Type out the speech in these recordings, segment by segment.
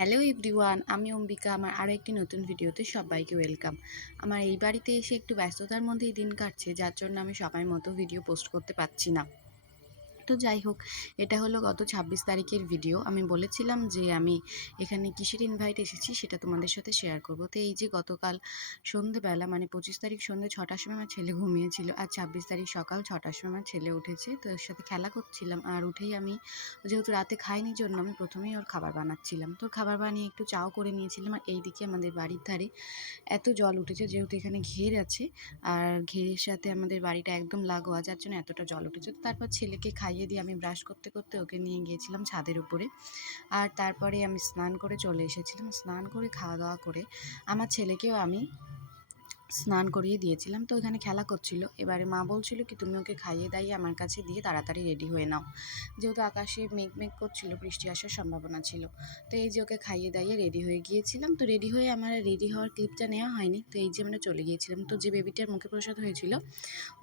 Hello everyone, আমি অম্বিকা। আমার আরও একটি নতুন ভিডিওতে সবাইকে ওয়েলকাম। আমার এই বাড়িতে এসে একটু ব্যস্ততার মধ্যেই দিন কাটছে, যার জন্য আমি সময় মতো ভিডিও পোস্ট করতে পারছি না। তো যাই হোক, এটা হলো গত ২৬ তারিখের ভিডিও। আমি বলেছিলাম যে আমি এখানে কিসের ইনভাইট এসেছি সেটা তোমাদের সাথে শেয়ার করব। তো এই যে গতকাল সন্ধ্যেবেলা মানে ২৫ তারিখ সন্ধ্যে ৬টার সময় আমার ছেলে ঘুমিয়েছিল, আর ২৬ তারিখ সকাল ৬টার সময় আমার ছেলে উঠেছে। তো এর সাথে খেলা করছিলাম, আর উঠেই আমি যেহেতু রাতে খাইনি জন্য আমি প্রথমেই ওর খাবার বানাচ্ছিলাম। তো খাবার বানিয়ে একটু চাও করে নিয়েছিলাম। আর এইদিকে আমাদের বাড়ির ধারে এত জল উঠেছে, যেহেতু এখানে ঘের আছে আর ঘেরের সাথে আমাদের বাড়িটা একদম লাগোয়া, যার জন্য এতটা জল উঠেছে। তো তারপর ছেলেকে খাইয়ে দিয়ে আমি ব্রাশ করতে করতে ওকে নিয়ে গিয়েছিলাম ছাদের উপরে। আর তারপরে আমি স্নান করে চলে এসেছিলাম। স্নান করে খাওয়া দাওয়া করে আমার ছেলেকেও আমি স্নান করিয়ে দিয়েছিলাম। তো ওখানে খেলা করছিল। এবারে মা বলছিল কি তুমি ওকে খাইয়ে দাইয়ে আমার কাছে দিয়ে তাড়াতাড়ি রেডি হয়ে নাও, যেহেতু আকাশে মেঘ মেঘ করছিল, বৃষ্টি আসার সম্ভাবনা ছিল। তো এই যে ওকে খাইয়ে দাইয়ে রেডি হয়ে গিয়েছিলাম। তো রেডি হয়ে আমার রেডি হওয়ার ক্লিপটা নেওয়া হয়নি। তো এই যে আমরা চলে গিয়েছিলাম। তো যে বেবিটার মুখে প্রসাদ হয়েছিল,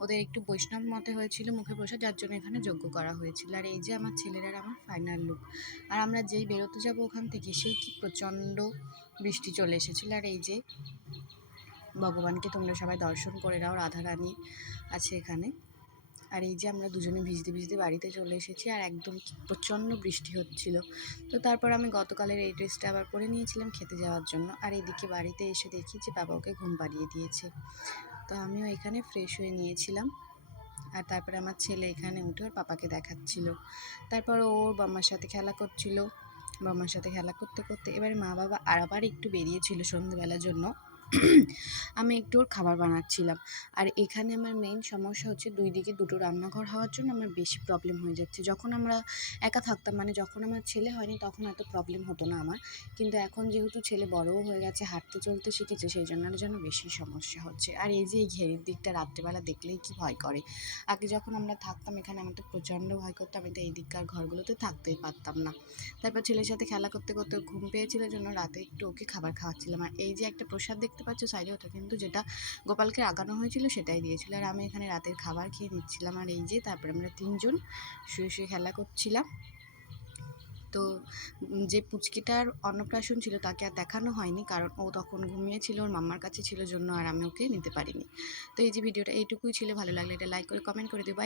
ওদের একটু বৈষ্ণব মতে হয়েছিল মুখে প্রসাদ, যার জন্য এখানে যজ্ঞ করা হয়েছিল। আর এই যে আমার ছেলের আর আমার ফাইনাল লুক। আর আমরা যেই বেরোতে যাব ওখান থেকে, সেই কি প্রচণ্ড বৃষ্টি চলে এসেছিলো। আর এই যে ভগবানকে তোমরা সবাই দর্শন করে নাও, রাধারানী আছে এখানে। আর এই যে আমরা দুজনে ভিজতে ভিজতে বাড়িতে চলে এসেছি, আর একদম প্রচণ্ড বৃষ্টি হচ্ছিল। তো তারপর আমি গতকালের এই ড্রেসটা আবার পরে নিয়েছিলাম খেতে যাওয়ার জন্য। আর এদিকে বাড়িতে এসে দেখি যে বাবা ওকে ঘুম পাড়িয়ে দিয়েছে। তো আমিও এখানে ফ্রেশ হয়ে নিয়েছিলাম। আর তারপরে আমার ছেলে এখানে উঠে ওর পাপাকে দেখাচ্ছিল। তারপর ওর বাম্মার সাথে খেলা করছিল। বাম্মার সাথে খেলা করতে করতে এবারে মা বাবা আবার একটু বেরিয়েছিল সন্ধ্যেবেলার জন্য। আমি একটু ওর খাবার বানাচ্ছিলাম। আর এখানে আমার মেইন সমস্যা হচ্ছে, দুই দিকে দুটো রান্নাঘর হওয়ার জন্য আমার বেশি প্রবলেম হয়ে যাচ্ছে। যখন আমরা একা থাকতাম, মানে যখন আমার ছেলে হয়নি, তখন এত প্রবলেম হতো না আমার। কিন্তু এখন যেহেতু ছেলে বড়ও হয়ে গেছে, হাঁটতে চলতে শিখেছে, সেই জন্য যেন বেশি সমস্যা হচ্ছে। আর এই যে এই ঘেরের দিকটা রাত্রেবেলা দেখলেই কি ভয় করে। আগে যখন আমরা থাকতাম এখানে, আমার তো প্রচণ্ড ভয় করতাম। আমি তো এই দিককার ঘরগুলোতে থাকতেই পারতাম না। তারপর ছেলের সাথে খেলা করতে করতে ঘুম পেয়েছিল জন্য রাতে একটু ওকে খাবার খাওয়াচ্ছিলাম। আর এই যে একটা প্রসাদ দেখতে পাচ্ছ সাইডে, ওটা কিন্তু যেটা গোপালকে আগানো হয়েছিল সেটাই দিয়েছিল। আর আমি এখানে রাতের খাবার খেয়ে নিচ্ছিলাম। আর এই যে তারপরে আমরা তিনজন শুয়ে শুয়ে খেলা করছিলাম। তো যে পুচকিটার অন্নপ্রাশন ছিল তাকে আর দেখানো হয়নি, কারণ ও তখন ঘুমিয়েছিল, ওর মাম্মার কাছে ছিল জন্য আর আমি ওকে নিতে পারিনি। তো এই যে ভিডিওটা এইটুকুই ছিল। ভালো লাগলে এটা লাইক করে কমেন্ট করে দিও। বাই।